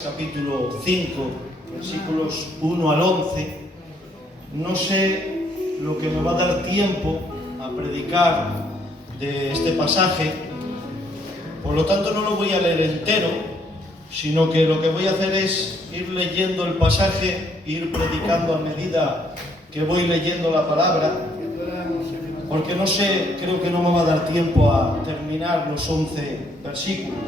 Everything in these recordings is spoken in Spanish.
Capítulo 5, versículos 1 al 11. No sé lo que me va a dar tiempo a predicar de este pasaje, por lo tanto no lo voy a leer entero, sino que lo que voy a hacer es ir leyendo el pasaje, ir predicando a medida que voy leyendo la palabra, porque no sé, creo que no me va a dar tiempo a terminar los 11 versículos.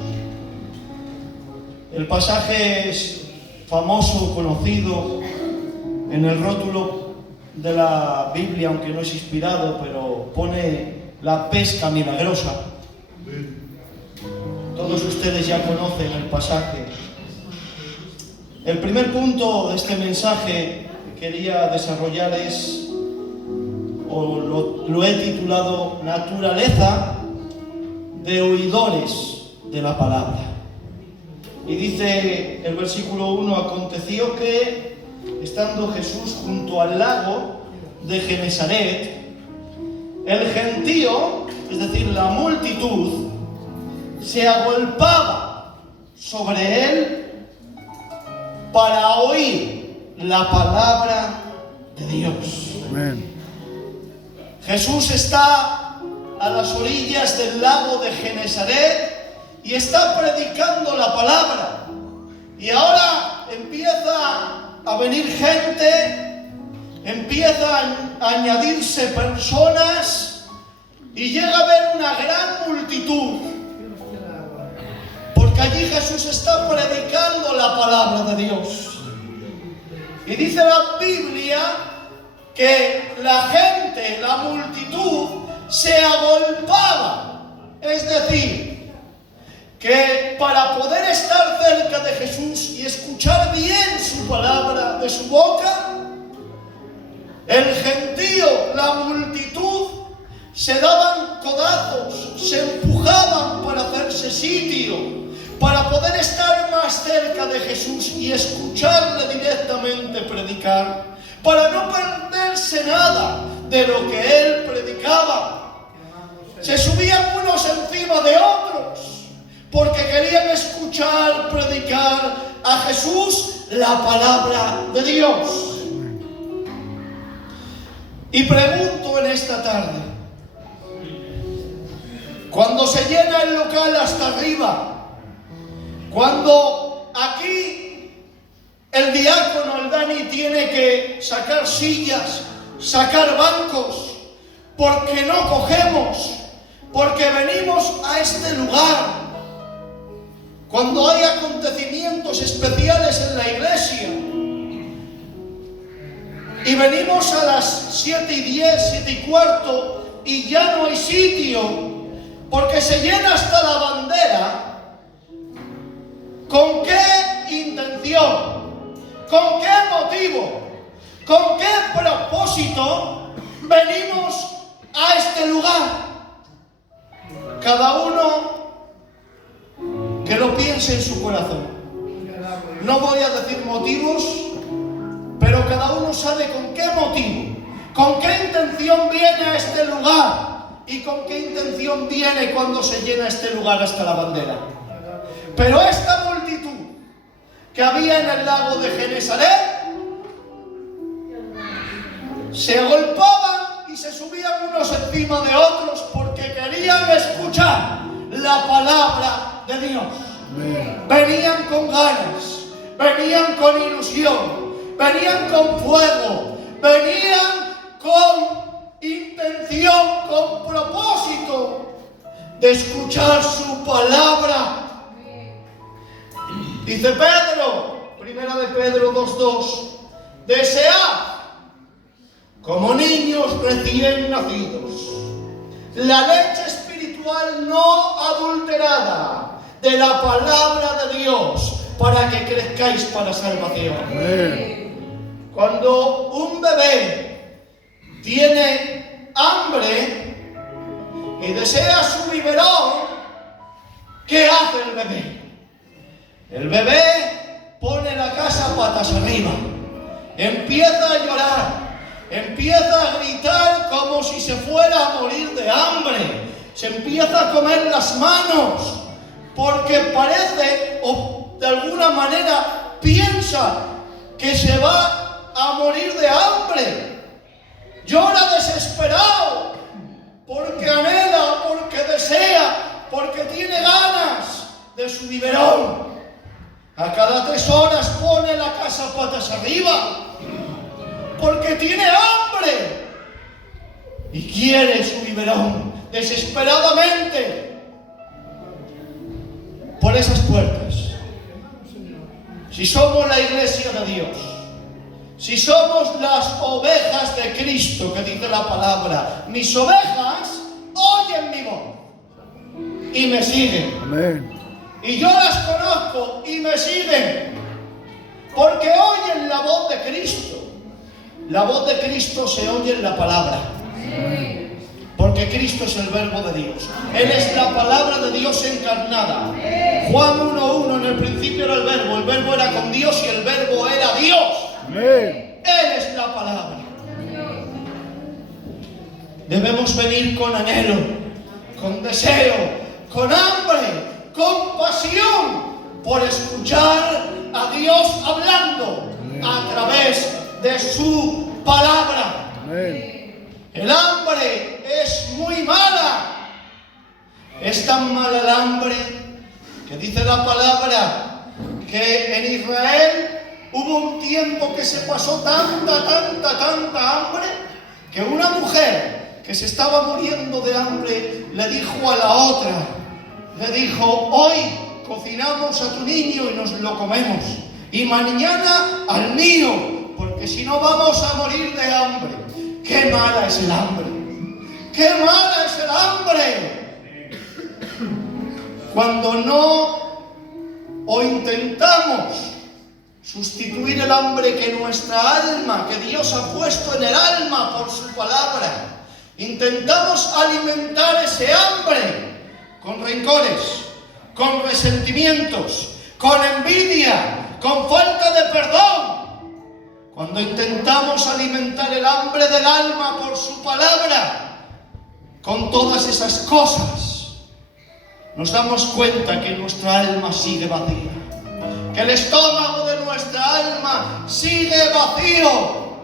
El pasaje es famoso, conocido en el rótulo de la Biblia, aunque no es inspirado, pero pone la pesca milagrosa. Todos ustedes ya conocen el pasaje. El primer punto de este mensaje que quería desarrollar es, lo he titulado Naturaleza de oidores de la palabra. Y dice el versículo 1: aconteció que, estando Jesús junto al lago de Genesaret, el gentío, es decir, la multitud, se agolpaba sobre él para oír la palabra de Dios. Amén. Jesús está a las orillas del lago de Genesaret y está predicando la palabra. Y ahora empieza a venir gente, empieza a añadirse personas y llega a haber una gran multitud. Porque allí Jesús está predicando la palabra de Dios. Y dice la Biblia que la gente, la multitud, se agolpaba. Es decir, que para poder estar cerca de Jesús y escuchar bien su palabra de su boca, el gentío, la multitud, se daban codazos, se empujaban para hacerse sitio, para poder estar más cerca de Jesús y escucharle directamente predicar, para no perderse nada de lo que él predicaba. Se subían unos encima de otros, porque querían escuchar predicar a Jesús la palabra de Dios. Y pregunto en esta tarde, cuando se llena el local hasta arriba, cuando aquí el diácono, el Dani, tiene que sacar sillas, sacar bancos, porque no cogemos, porque venimos a este lugar, cuando hay acontecimientos especiales en la iglesia y venimos a las 7:10, 7:15 y ya no hay sitio porque se llena hasta la bandera, ¿con qué intención? ¿Con qué motivo? ¿Con qué propósito venimos a este lugar? Cada uno que lo piense en su corazón. No voy a decir motivos, pero cada uno sabe con qué motivo, con qué intención viene a este lugar y con qué intención viene cuando se llena este lugar hasta la bandera. Pero esta multitud que había en el lago de Genesaret se agolpaban y se subían unos encima de otros porque querían escuchar la palabra de Dios. Amén. Venían con ganas, venían con ilusión, venían con fuego, venían con intención, con propósito de escuchar su palabra. Dice Pedro, primera de Pedro 2:2, desead como niños recién nacidos la leche espiritual no adulterada de la palabra de Dios, para que crezcáis para salvación. Amén. Cuando un bebé tiene hambre y desea su biberón, ¿qué hace el bebé? El bebé pone la casa patas arriba, empieza a llorar, empieza a gritar como si se fuera a morir de hambre, se empieza a comer las manos, porque parece o de alguna manera piensa que se va a morir de hambre. Llora desesperado porque anhela, porque desea, porque tiene ganas de su biberón. A cada 3 horas pone la casa patas arriba porque tiene hambre y quiere su biberón desesperadamente. Por esas puertas, si somos la iglesia de Dios, si somos las ovejas de Cristo, que dice la palabra, mis ovejas oyen mi voz y me siguen. Amén. Y yo las conozco y me siguen, porque oyen la voz de Cristo. La voz de Cristo se oye en la palabra, porque Cristo es el verbo de Dios. Él es la palabra de Dios encarnada. Juan 1:1, en el principio era el verbo era con Dios y el verbo era Dios. Amén. Él es la palabra. Debemos venir con anhelo, con deseo, con hambre, con pasión por escuchar a Dios hablando a través de su palabra. Amén. El hambre es muy mala. Es tan mala el hambre que dice la palabra que en Israel hubo un tiempo que se pasó tanta hambre que una mujer que se estaba muriendo de hambre le dijo a la otra, le dijo: hoy cocinamos a tu niño y nos lo comemos, y mañana al mío, porque si no vamos a morir de hambre. ¡Qué mala es el hambre! ¡Qué mala es el hambre! Cuando no o intentamos sustituir el hambre que nuestra alma, que Dios ha puesto en el alma por su palabra, intentamos alimentar ese hambre con rencores, con resentimientos, con envidia, con falta de perdón. Cuando intentamos alimentar el hambre del alma por su palabra, con todas esas cosas, nos damos cuenta que nuestra alma sigue vacía, que el estómago de nuestra alma sigue vacío,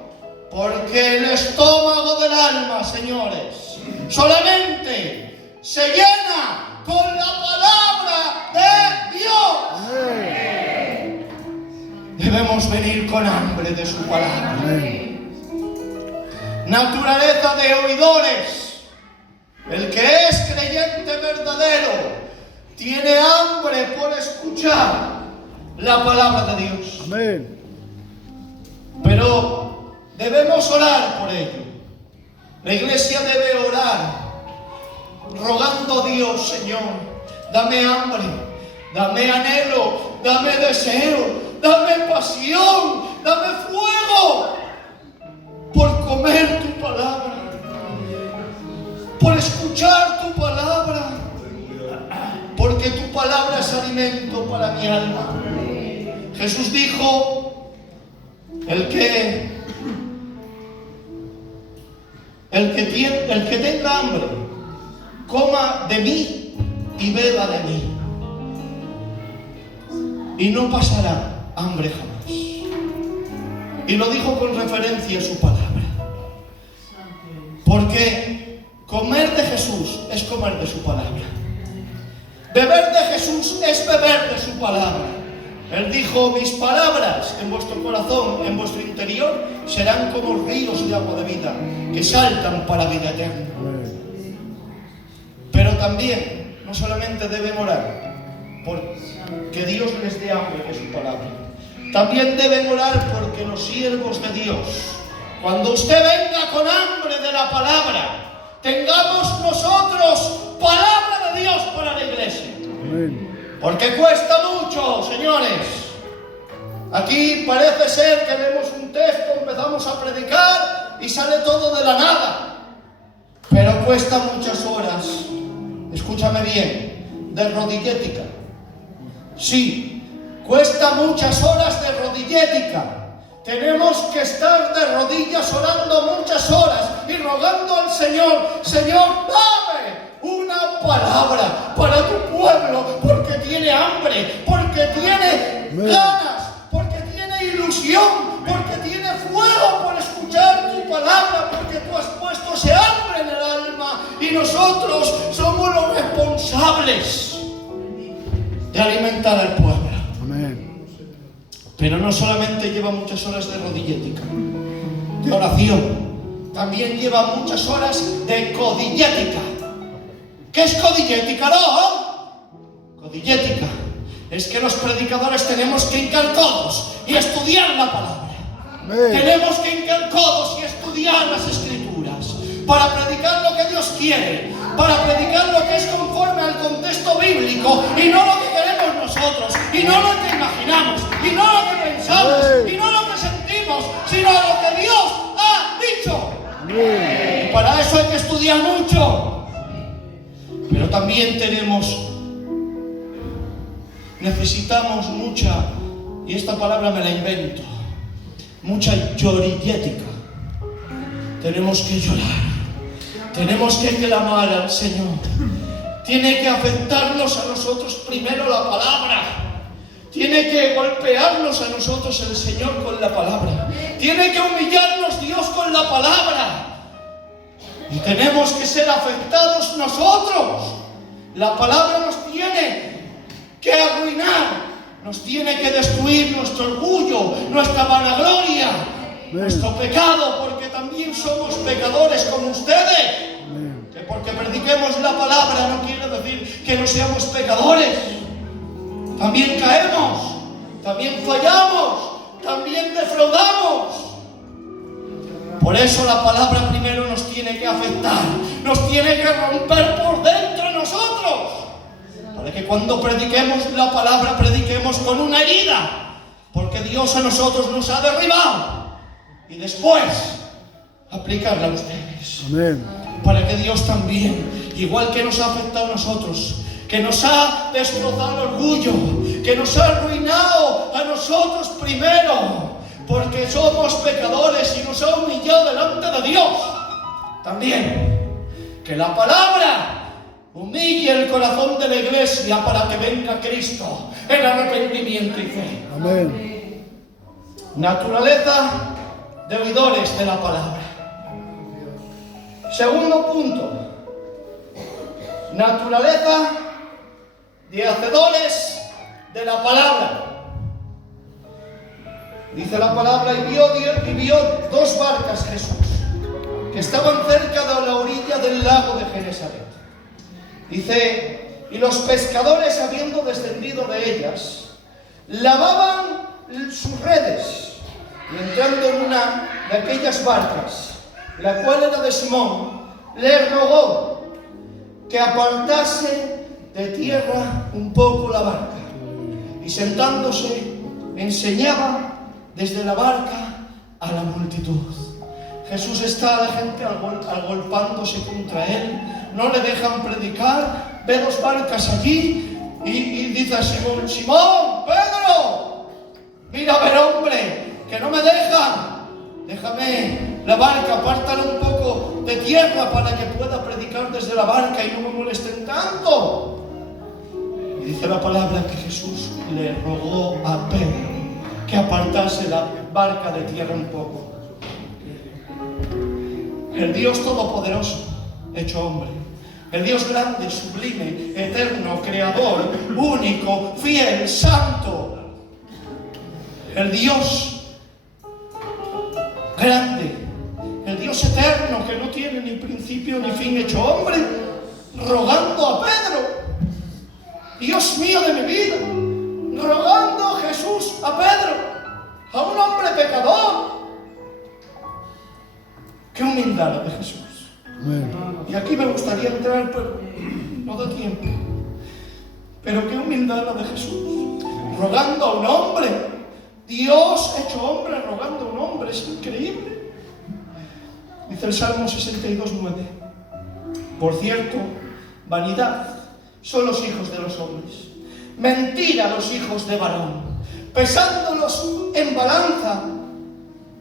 porque el estómago del alma, señores, solamente se llena con la palabra de Dios. Amén. Debemos venir con hambre de su palabra. Amén. Naturaleza de oidores. El que es creyente verdadero tiene hambre por escuchar la palabra de Dios. Amén. Pero debemos orar por ello. La iglesia debe orar rogando a Dios: Señor, dame hambre, dame anhelo, dame deseo, dame pasión, dame fuego por comer tu palabra, por escuchar tu palabra, porque tu palabra es alimento para mi alma. Jesús dijo: el que tenga hambre, coma de mí y beba de mí, y no pasará hambre jamás. Y lo dijo con referencia a su palabra, porque comer de Jesús es comer de su palabra. Beber de Jesús es beber de su palabra. Él dijo: mis palabras en vuestro corazón, en vuestro interior, serán como ríos de agua de vida, que saltan para vida eterna. Pero también, no solamente deben orar porque Dios les dé hambre de su palabra, también deben orar porque los siervos de Dios, cuando usted venga con hambre de la palabra, tengamos nosotros palabra de Dios para la iglesia. Amén. Porque cuesta mucho, señores. Aquí parece ser que vemos un texto, empezamos a predicar y sale todo de la nada. Pero cuesta muchas horas, escúchame bien, de rodillética. Sí, cuesta muchas horas de rodillética. Tenemos que estar de rodillas orando muchas horas y rogando al Señor: Señor, dame una una palabra para tu pueblo, porque tiene hambre, porque tiene ganas, porque tiene ilusión, porque tiene fuego por escuchar tu palabra, porque tú has puesto ese hambre en el alma y nosotros somos los responsables de alimentar al pueblo. Amén. Pero no solamente lleva muchas horas de rodillética, de oración, también lleva muchas horas de codillética. ¿Qué es codillética? No, codillética es que los predicadores tenemos que hincar codos y estudiar la palabra. Amén. Tenemos que hincar codos y estudiar las escrituras para predicar lo que Dios quiere, para predicar lo que es conforme al contexto bíblico y no lo que queremos nosotros, y no lo que imaginamos, y no lo que pensamos, y no lo que sentimos, sino lo que Dios ha dicho. Amén. Y para eso hay que estudiar mucho. Pero también necesitamos mucha, y esta palabra me la invento, mucha llorillética. Tenemos que llorar, tenemos que clamar al Señor. Tiene que afectarnos a nosotros primero la palabra. Tiene que golpearnos a nosotros el Señor con la palabra. Tiene que humillarnos Dios con la palabra. Y tenemos que ser afectados nosotros. La palabra nos tiene que arruinar, nos tiene que destruir nuestro orgullo, nuestra vanagloria, nuestro pecado, porque también somos pecadores como ustedes. Que porque prediquemos la palabra no quiere decir que no seamos pecadores. También caemos, también fallamos, también defraudamos. Por eso la palabra primero nos tiene que afectar, nos tiene que romper por dentro de nosotros, para que cuando prediquemos la palabra, prediquemos con una herida, porque Dios a nosotros nos ha derribado, y después aplicarla a ustedes. Amén. Para que Dios también, igual que nos ha afectado a nosotros, que nos ha destrozado el orgullo, que nos ha arruinado a nosotros primero, porque somos pecadores y nos ha humillado delante de Dios, también que la palabra humille el corazón de la iglesia para que venga Cristo en arrepentimiento y fe. Amén. Naturaleza de oidores de la palabra. Segundo punto, naturaleza de hacedores de la palabra. Dice la palabra, y vio dos barcas Jesús, que estaban cerca de la orilla del lago de Genesaret. Dice, y los pescadores, habiendo descendido de ellas, lavaban sus redes, y entrando en una de aquellas barcas, la cual era de Simón, le rogó que apartase de tierra un poco la barca, y sentándose enseñaba desde la barca a la multitud. Jesús está, la gente agolpándose contra él, no le dejan predicar, ve dos barcas allí y dice a Simón, Simón, Pedro, mira a ver, hombre, que no me dejan, déjame la barca, apártala un poco de tierra para que pueda predicar desde la barca y no me molesten tanto. Y dice la palabra que Jesús le rogó a Pedro que apartase la barca de tierra un poco. El Dios Todopoderoso, hecho hombre, el Dios grande, sublime, eterno, creador, único, fiel, santo, el Dios grande, el Dios eterno que no tiene ni principio ni fin, hecho hombre, rogando a Pedro, Dios mío de mi vida, rogando a Jesús, a Pedro, a un hombre pecador. Qué humildad la de Jesús. Amén. Y aquí me gustaría entrar, pero no da tiempo. Pero qué humildad la de Jesús, rogando a un hombre, Dios hecho hombre, rogando a un hombre, es increíble. Dice el Salmo 62:9, por cierto, vanidad son los hijos de los hombres, mentira los hijos de varón, pesándolos en balanza,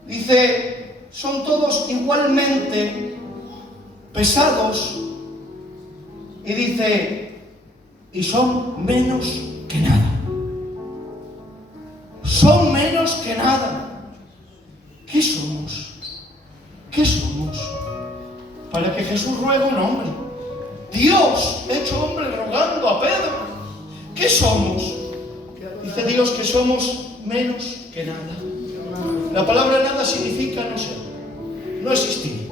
dice, son todos igualmente pesados Y dice, y son menos que nada. Son menos que nada. ¿Qué somos? ¿Qué somos? Para que Jesús ruegue un hombre. Dios hecho hombre rogando a Pedro. ¿Qué somos? Dice Dios que somos menos que nada. La palabra nada significa no ser, no existir,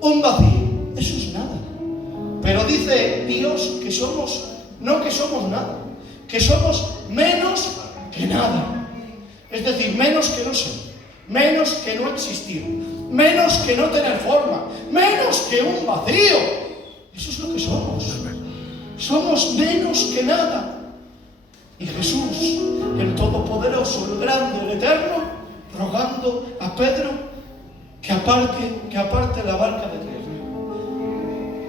un vacío. Eso es nada. Pero dice Dios que somos, no que somos nada, que somos menos que nada. Es decir, menos que no ser, menos que no existir, menos que no tener forma, menos que un vacío. Eso es lo que somos. Somos menos que nada. Y Jesús, el Todopoderoso, el Grande, el Eterno, rogando a Pedro que aparte la barca de tierra.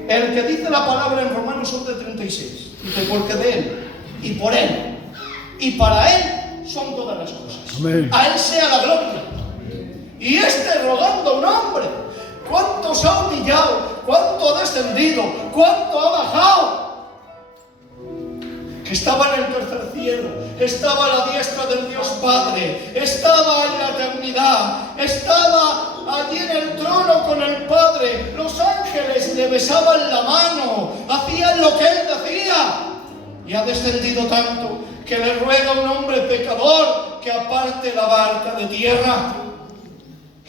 El que dice la palabra en Romanos 11:36, dice, porque de Él, y por Él, y para Él son todas las cosas. Amén. A Él sea la gloria. Y rogando a un hombre, cuánto se ha humillado, cuánto ha descendido, cuánto ha bajado. Que estaba en el tercer cielo, estaba a la diestra del Dios Padre, estaba en la eternidad, estaba allí en el trono con el Padre. Los ángeles le besaban la mano, hacían lo que Él decía. Y ha descendido tanto que le ruega a un hombre pecador que aparte la barca de tierra.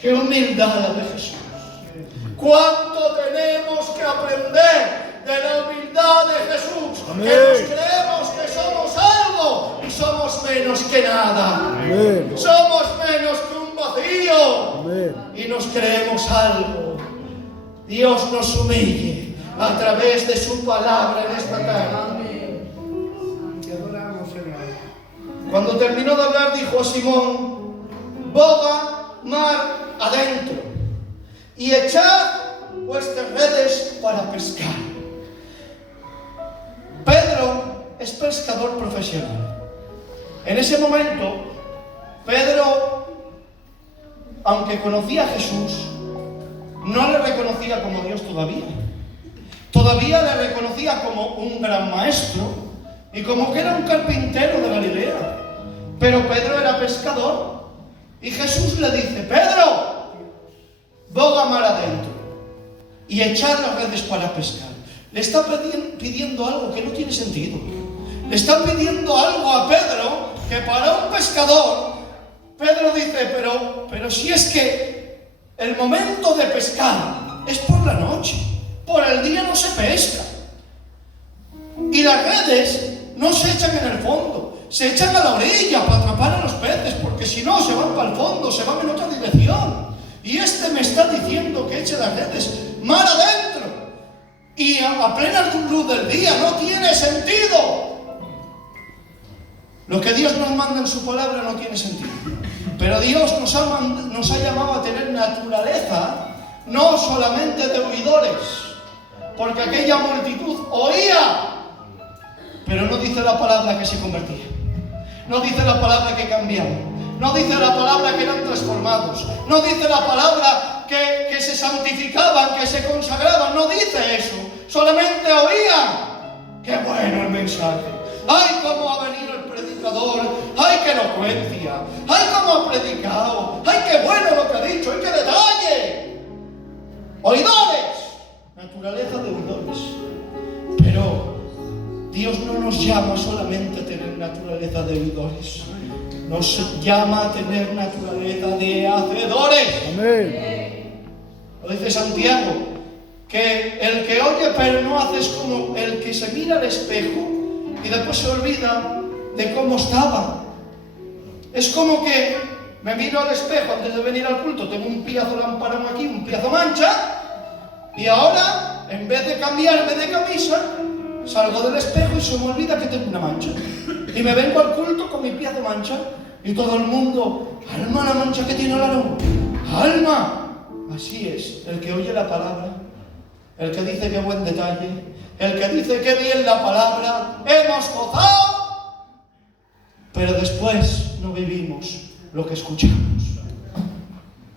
¡Qué humildad la de Jesús! ¿Cuánto tenemos que aprender de la humildad de Jesús? Amén. Que nos creemos que somos algo y somos menos que nada. Amén. Somos menos que un vacío. Amén. Y nos creemos algo. Dios nos humille a través de su palabra en esta tarde. Te adoramos, Señor. Cuando terminó de hablar, dijo a Simón, boga mar adentro y echad vuestras redes para pescar. Pedro es pescador profesional. En ese momento, Pedro, aunque conocía a Jesús, no le reconocía como Dios todavía. Todavía le reconocía como un gran maestro y como que era un carpintero de Galilea. Pero Pedro era pescador. Y Jesús le dice, Pedro, boga mar adentro y echad las redes para pescar. Le está pidiendo algo que no tiene sentido. Le está pidiendo algo a Pedro que para un pescador, Pedro dice, pero si es que el momento de pescar es por la noche, por el día no se pesca. Y las redes no se echan en el fondo, se echan a la orilla para atrapar a los peces, porque si no se van para el fondo, se van en otra dirección. Y me está diciendo que eche las redes mar adentro y a plena luz del día. No tiene sentido. Lo que Dios nos manda en su palabra no tiene sentido. Pero Dios nos ha llamado a tener naturaleza, no solamente de oidores, porque aquella multitud oía, pero no dice la palabra que se convertía. No dice la palabra que cambiaban. No dice la palabra que eran transformados. No dice la palabra que se santificaban, que se consagraban. No dice eso. Solamente oían. ¡Qué bueno el mensaje! ¡Ay, cómo ha venido el predicador! ¡Ay, qué elocuencia! ¡Ay, cómo ha predicado! ¡Ay, qué bueno lo que ha dicho! ¡Ay, qué detalle! ¡Oidores! Naturaleza de oidores. Pero Dios no nos llama solamente a tener naturaleza de oidores. Nos llama a tener naturaleza de hacedores. Amén. Lo dice Santiago, que el que oye pero no hace es como el que se mira al espejo y después se olvida de cómo estaba. Es como que me miro al espejo antes de venir al culto, tengo un piazo lamparón aquí, un piazo mancha, y ahora, en vez de cambiarme de camisa, salgo del espejo y se me olvida que tengo una mancha. Y me vengo al culto con mi piazo mancha y todo el mundo, Alma, la mancha que tiene el aroma. Alma. Así es, el que oye la palabra, el que dice qué buen detalle, el que dice qué bien la palabra, hemos gozado, pero después no vivimos lo que escuchamos.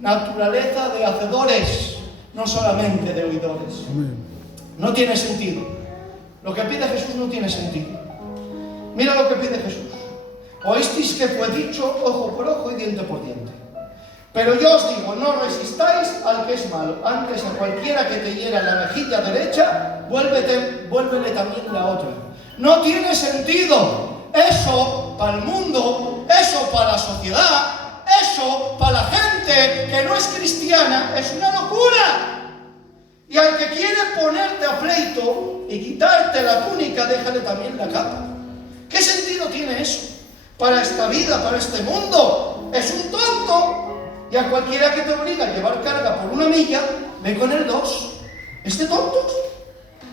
Naturaleza de hacedores, no solamente de oidores. Amén. No tiene sentido Lo que pide Jesús no tiene sentido. Mira lo que pide Jesús. Oísteis que fue dicho ojo por ojo y diente por diente. Pero yo os digo, no resistáis al que es malo. Antes a cualquiera que te hiera la mejilla derecha, vuélvele también la otra. No tiene sentido. Eso para el mundo, eso para la sociedad, eso para la gente que no es cristiana, es una locura. Y al que quiere ponerte a pleito y quitarte la túnica, déjale también la capa. ¿Qué sentido tiene eso? Para esta vida, para este mundo. Es un tonto. Y a cualquiera que te obliga a llevar carga por una milla, ve con el 2. ¿Es de tontos?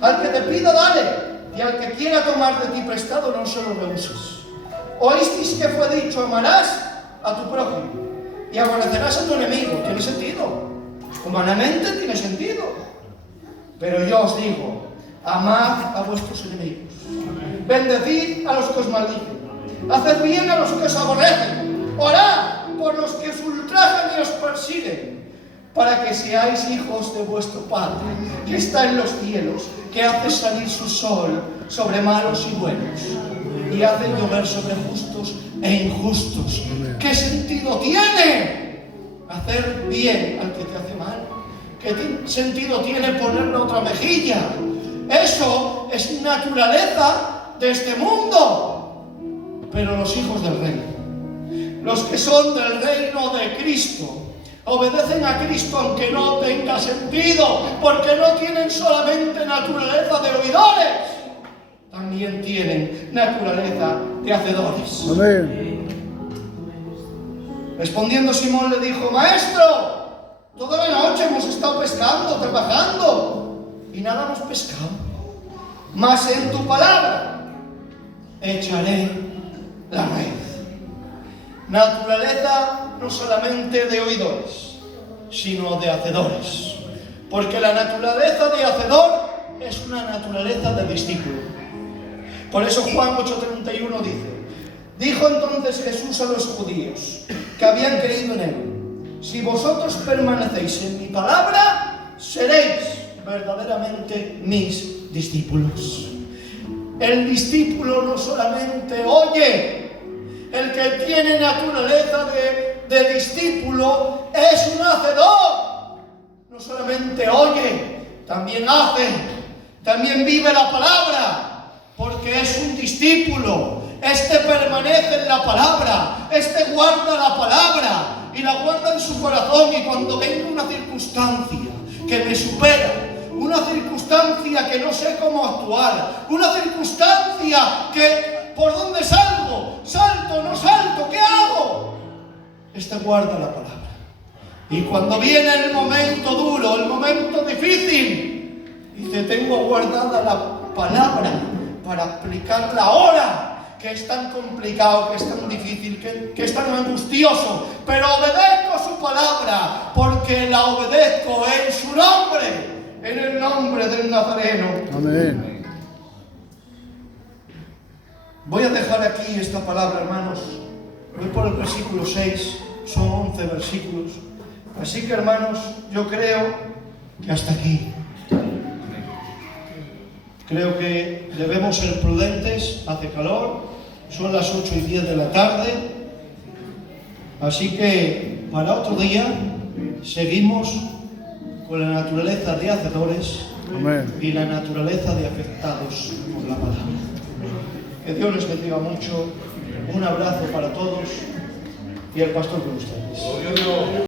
Al que te pida, dale. Y al que quiera tomar de ti prestado, no se lo rehuses. Oísteis que fue dicho, amarás a tu prójimo y aborrecerás a tu enemigo. ¿Tiene sentido? Humanamente tiene sentido. Pero yo os digo, amad a vuestros enemigos. Bendecid a los que os maldicen. Haced bien a los que os aborrecen. Orad por los que os ultrajan y os persiguen, para que seáis hijos de vuestro Padre, que está en los cielos, que hace salir su sol sobre malos y buenos, y hace llover sobre justos e injustos. ¿Qué sentido tiene hacer bien al que te hace mal? ¿Qué sentido tiene ponerle otra mejilla? Eso es naturaleza de este mundo. Pero los hijos del reino, los que son del reino de Cristo, obedecen a Cristo aunque no tenga sentido, porque no tienen solamente naturaleza de oidores, también tienen naturaleza de hacedores. Amén. Respondiendo Simón le dijo, Maestro, toda la noche hemos estado pescando, trabajando, y nada hemos pescado. Mas en tu palabra echaré la red. Naturaleza no solamente de oidores, sino de hacedores. Porque la naturaleza de hacedor es una naturaleza de discípulo. Por eso Juan 8:31 dice, dijo entonces Jesús a los judíos que habían creído en él, si vosotros permanecéis en mi palabra, seréis verdaderamente mis discípulos. El discípulo no solamente oye, el que tiene naturaleza de discípulo es un hacedor. No solamente oye, también hace, también vive la palabra, porque es un discípulo. Este permanece en la palabra, este guarda la palabra y la guarda en su corazón, y cuando venga una circunstancia que me supera, una circunstancia que no sé cómo actuar, una circunstancia que ¿por dónde salgo? ¿Salto, no salto? ¿Qué hago? Este guarda la palabra. Y cuando viene el momento duro, el momento difícil, dice, tengo guardada la palabra para aplicarla ahora, que es tan complicado, que es tan difícil, que es tan angustioso, pero obedezco su palabra, porque la obedezco en su nombre, en el nombre del Nazareno. Amén. Voy a dejar aquí esta palabra, hermanos. Voy por el versículo 6, son 11 versículos. Así que, hermanos, yo creo que hasta aquí. Creo que debemos ser prudentes, hace calor, son las 8:10 de la tarde. Así que para otro día seguimos con la naturaleza de hacedores. Amén. Y la naturaleza de afectados por la palabra. Que Dios les bendiga mucho. Un abrazo para todos y el pastor con ustedes.